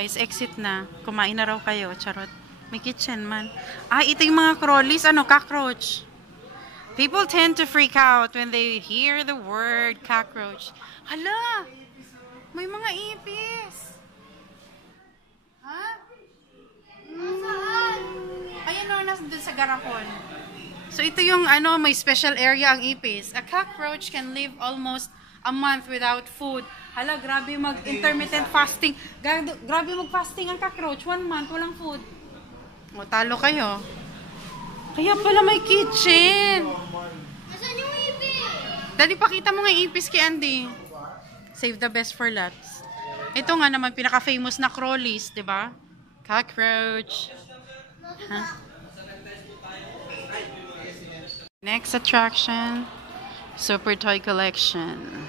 guys, exit na. Kumain na raw kayo. Charot. May kitchen man. Ah, ito yung mga crawlies. Ano, cockroach. People tend to freak out when they hear the word cockroach. Hala! May mga ipis. Ha? Saan? Ayan o, nasa dun sa garapon. So, ito yung, ano, may special area ang ipis. A cockroach can live almost a month without food. Hala, grabe mag-intermittent fasting. Grabe mag-fasting ang cockroach. 1 month, walang food. O, talo kayo. Kaya pala may kitchen. Nasaan yung ipis? Dali, pakita mo nga yung ipis kay Andy. Save the best for last. Ito nga naman, pinaka-famous na crawlies, di ba? Cockroach. Huh? Next attraction, Super Toy Collection.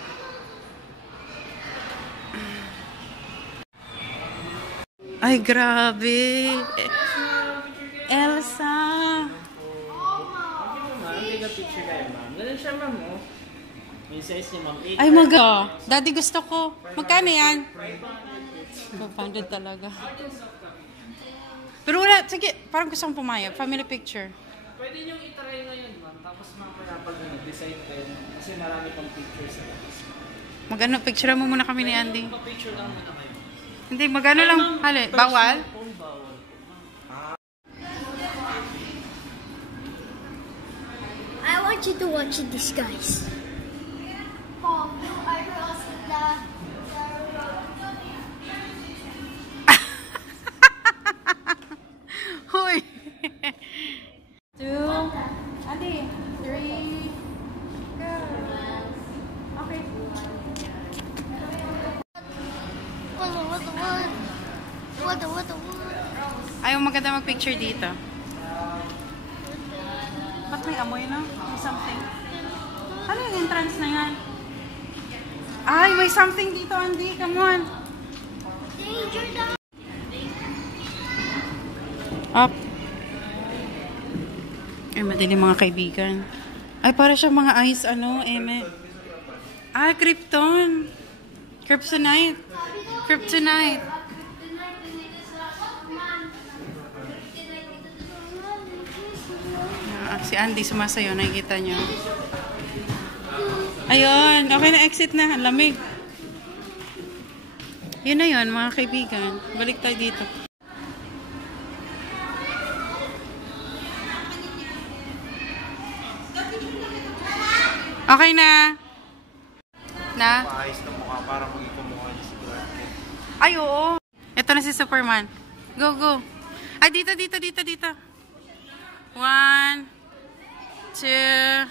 Ay, grabe. Elsa. Picture kayo, ma'am. Ganun siya, ma'am, oh. May size niya, ma'am. Ay, Daddy, gusto ko. Magkano yan? 500 talaga. Pero wala, sige, parang gusto kong pumayag. Family picture. Pwede niyong itry ngayon, ma'am. Tapos, ma'am, pag decide kayo. Kasi marami pang pictures sa labas. Magano, picture mo muna kami ni Andy. Picture lang muna kayo. Hindi, magano lang. Hali, bawal? I want you to watch this, guys. Hoy! 2, Adi, 3, go! Okay. What? Ayaw maganda mag-picture dito. Ba't may amoy na? May something. Ano yung entrance na yan? Ay, may something dito, Andy. Come on. Danger daw. Up. Ay, madali mga kaibigan. Ay, para siya mga ice, ano, eme. Ah, Krypton. Kryptonite. Kryptonite. Si Andy sumasayo, nakikita nyo. Ayun, okay na, exit na. Lamig. Yun na yun, mga kaibigan. Balik tayo dito. Okay na. Na? Paayos na mukha para maging kumukha niya si Clark Kent. Ay, oo. Ito na si Superman. Go, go. Ay, dito. 1, 2,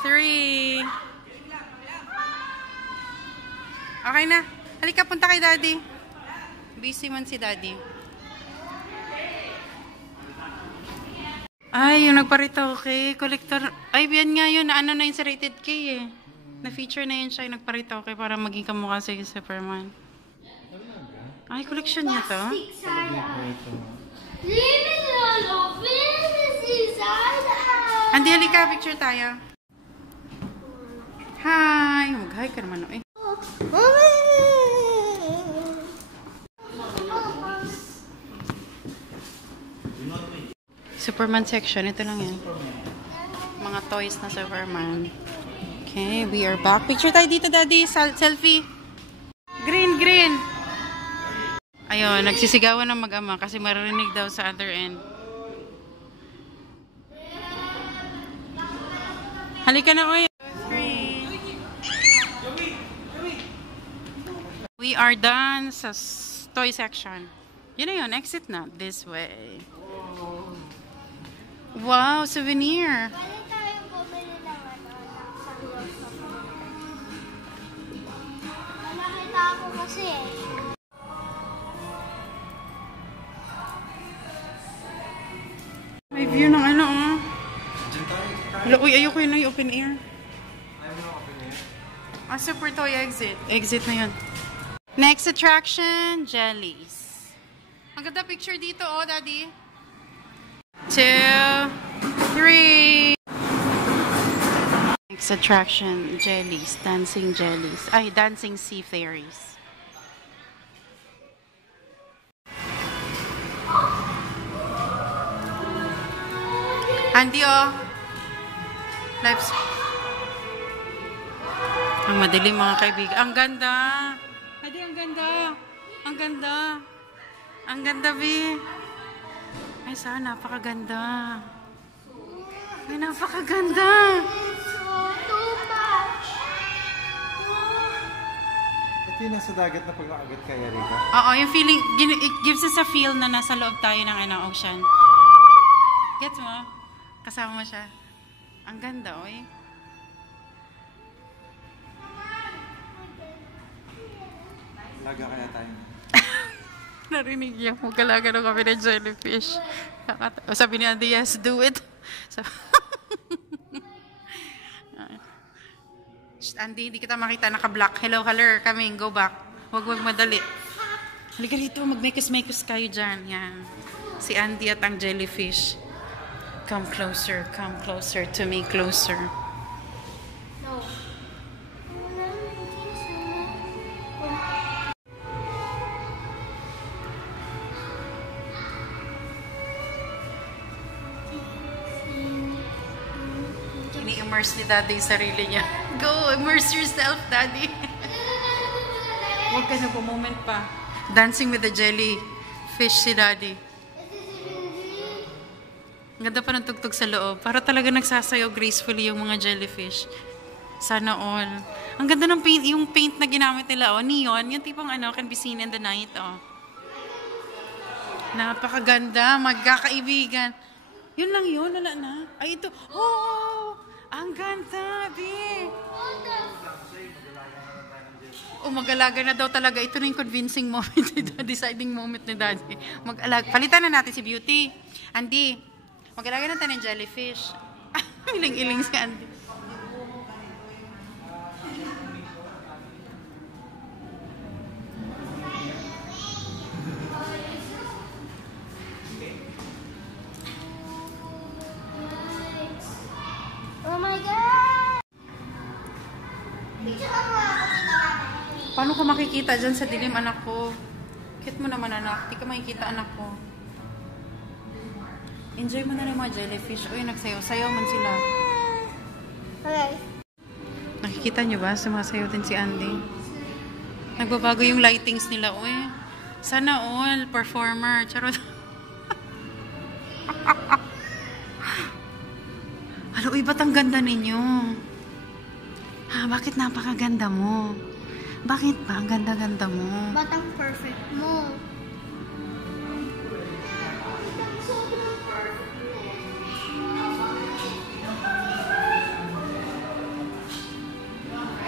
3. Okay na. Halika, punta kay Daddy. Busy man si Daddy. Ay, yung nagparitoke. Collector. Ay, yan nga yun. Ano na yung sa rated K eh. Na-feature na yun siya yung nagparitoke para maging kamukha si Superman. Ay, collection niya to. Andy, halika. Picture tayo. Hi! Mag-hi ka naman, eh. Superman section. Ito lang yan. Mga toys na Superman. Okay, we are back. Picture tayo dito, Daddy. Selfie. Green. Ayun, nagsisigawan ng mag-ama kasi maririnig daw sa other end. Halika na, oy. We are done sa toy section. Yun na yun, exit na. This way. Wow, souvenir. Pwede tayong bumili ng sa grocery. Nakita ako kasi eh. May view ng ano, oh. Hala, uy, ayoko yun yung open air. Ah, Super Toy exit. Exit na yun. Next attraction, jellies. Ang ganda picture dito, oh, Daddy. 2, 3. Next attraction, jellies. Dancing jellies. Ay, dancing sea fairies. Andy, oh. Lives. Ang madilim, mga kaibigan. Ang ganda. Andy, ang ganda. Ang ganda. Ang ganda, B. Ay, sana, napakaganda. Ay, napakaganda. Ito yung nasa dagat na pag nakagat kaya, Rika. Oo, yung feeling, it gives us a feel na nasa loob tayo ng ocean. Gets mo? Kasama mo siya. Ang ganda, oy. Laga kaya tayo. Narinig niya, magkalaga na kami ng jellyfish. Sabi ni Andy, yes, do it. So, Andy, hindi kita makita, naka-black. Hello, color, coming, go back. Huwag madali. Halika dito, mag-makers kayo dyan. Yan. Si Andy at ang jellyfish. Come closer to me, closer. No. Ini-immerse ni Daddy yung sarili niya. Go, immerse yourself, Daddy. Huwag ka na po, moment pa. Dancing with the jellyfish si Daddy. Ang ganda pa ng tugtog sa loob. Para talaga nagsasayaw gracefully yung mga jellyfish. Sana all. Ang ganda ng paint, yung paint na ginamit nila, oh, neon. Yung tipong can be seen in the night, oh. Napakaganda, magkakaibigan. Yun lang yun, wala na. Ay, ito. Oh, ang ganda, babe. Oh, mag-alaga na daw talaga. Ito na yung convincing moment ni Daddy, deciding moment ni Daddy. Mag-alaga. Palitan na natin si Beauty. Andy, mag-alaga na tayo ng jellyfish. Iling-iling si Andy. Oh my God! Paano ka makikita dyan sa dilim, anak ko? Cute mo naman, anak. Di ka makikita, anak ko. Enjoy mo na ng mga jellyfish. Uy, nagsayaw-sayaw man sila. Okay. Nakikita nyo ba? Sumasayaw din si Andy. Nagbabago yung lightings nila. Uy, sana all performer. Charot. Ano, uy, ba't ang ganda ninyo? Ha, bakit napakaganda mo? Bakit ba ang ganda-ganda mo? Ba't ang perfect mo?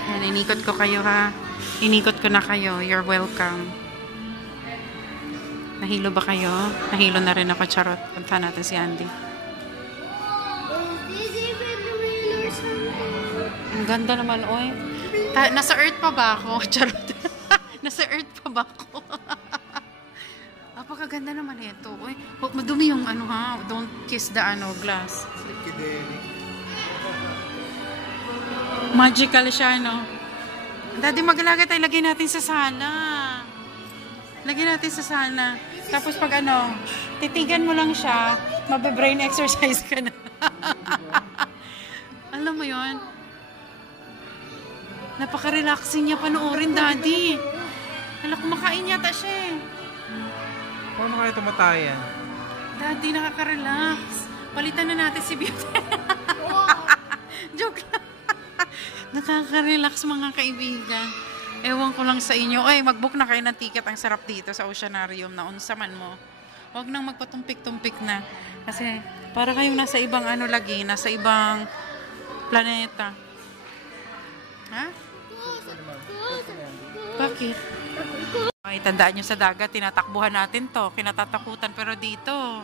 Yan, inikot ko kayo, ha? Inikot ko na kayo. You're welcome. Nahilo ba kayo? Nahilo na rin ako, charot. Punta natin si Andy. Is this even real or something? Ang ganda naman, oy. Nasa Earth pa ba ako? Charot. Nasa Earth pa ba ako? Apakaganda naman ito. Oy, madumi yung ha. Don't kiss the glass. Magical siya, no? Daddy, mag-alaga tayo. Lagyan natin sa sala. Lagyan natin sa sala. Tapos pag titigan mo lang siya, mabe-brain exercise ka na. Alam mo yon? Napaka-relaxing niya panoorin, Daddy. Alam, kumakain yata siya, eh. Paano kaya tumatayan? Daddy, nakaka-relax. Palitan na natin si Beauty. Joke lang. Nakaka-relax, mga kaibigan. Ewan ko lang sa inyo. Ay, mag-book na kayo ng ticket. Ang sarap dito sa Oceanarium na unsaman mo. Huwag nang magpatumpik-tumpik na. Kasi para kayong nasa ibang lagi, nasa ibang planeta. Ha? Bakit? Ay, tandaan nyo sa dagat, tinatakbuhan natin to. Kinatatakutan. Pero dito,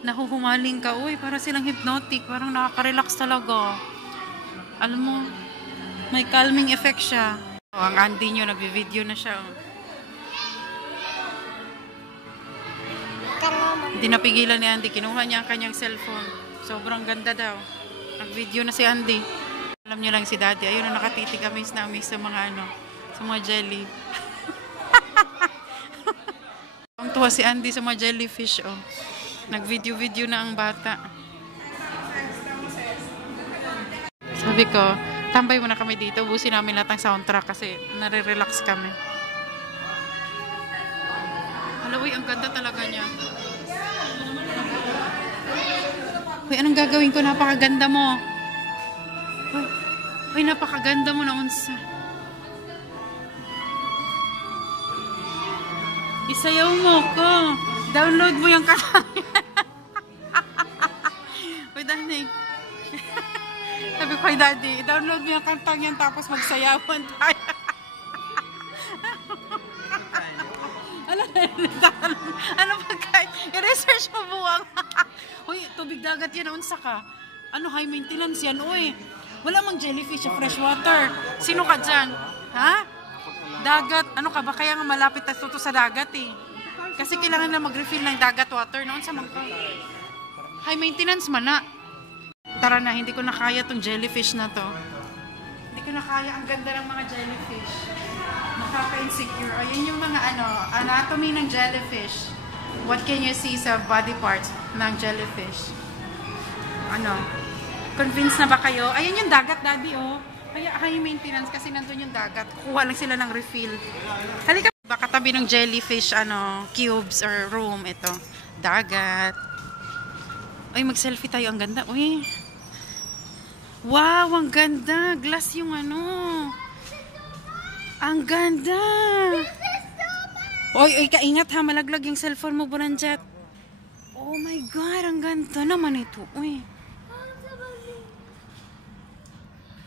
nahuhumaling ka. Uy, parang silang hypnotic. Parang nakaka-relax talaga. Alam mo, may calming effect siya. Oh, ang Andy nyo, nagbi-video na siya. Oh. Hindi napigilan ni Andy. Kinuha niya ang kanyang cellphone. Sobrang ganda daw. Nag-video na si Andy. Alam niyo lang si Daddy. Ayun, nakatitig, amaze na amaze sa mga sa mga jelly. Ang tuwa si Andy sa mga jellyfish, oh. Nag-video-video na ang bata. Sabi ko, tambay muna kami dito. Ubusin namin lahat ng soundtrack kasi nare-relax kami. Uy, ang ganda talaga niya. Uy, anong gagawin ko? Napakaganda mo. Uy, napakaganda mo na unsa. Isayaw mo ko. Download mo yung kanta. Uy, Daddy. Sabi ko kay Daddy, download mo yung kanta yan tapos magsayawan tayo. Ano pagkain? I-research mo buwang. Uy, tubig dagat yan. Unsa ka? Ano, high maintenance yan, uy. Wala mang jellyfish sa freshwater. Sino ka dyan? Ha? Dagat. Ano ka ba? Kaya nga malapit na ito sa dagat eh. Kasi kailangan na mag-refill ng dagat water. Noon sa mga high maintenance man na. Tara na, hindi ko na kaya tong jellyfish na to. Hindi ko na kaya. Ang ganda ng mga jellyfish. Nakaka-insecure. Ayun yung mga anatomy ng jellyfish. What can you see sa body parts ng jellyfish? Convinced na ba kayo? Ayun yung dagat, Daddy, oh. Kaya high maintenance kasi nandun yung dagat. Kuha lang sila ng refill. Halika, baka tabi ng jellyfish, cubes or room. Ito, dagat. Ay, mag-selfie tayo. Ang ganda. Uy. Wow, ang ganda. Glass yung Ang ganda. Oy, kaingat ha. Malaglag yung cellphone mo, Buranjat. Oh my God, ang ganda naman ito. Uy.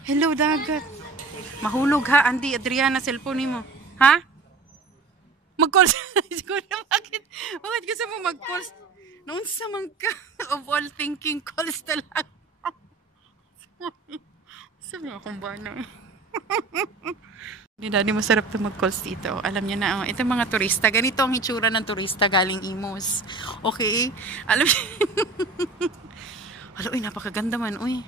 Hello, dagat. Mahulog ha, Andy, Adriana, cellphone mo. Ha? Mag-call. Bakit gusto mo mag-call? Noon sa ka of all thinking calls talaga. Sabi mo akong bana. Ni Daddy, masarap ito mag-calls dito. Alam niyo na, ito mga turista. Ganito ang hitsura ng turista galing Imus. Okay? Alam niyo. Uy, napakaganda man, uy.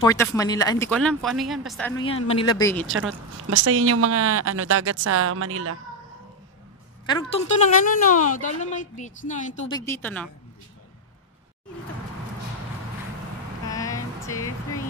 Port of Manila. Hindi ko alam kung ano yan. Basta ano yan. Manila Bay. Charot. Basta yun yung mga dagat sa Manila. Karugtong to ng Dolomite Beach, no? Yung tubig dito, no? 1, 2, 3.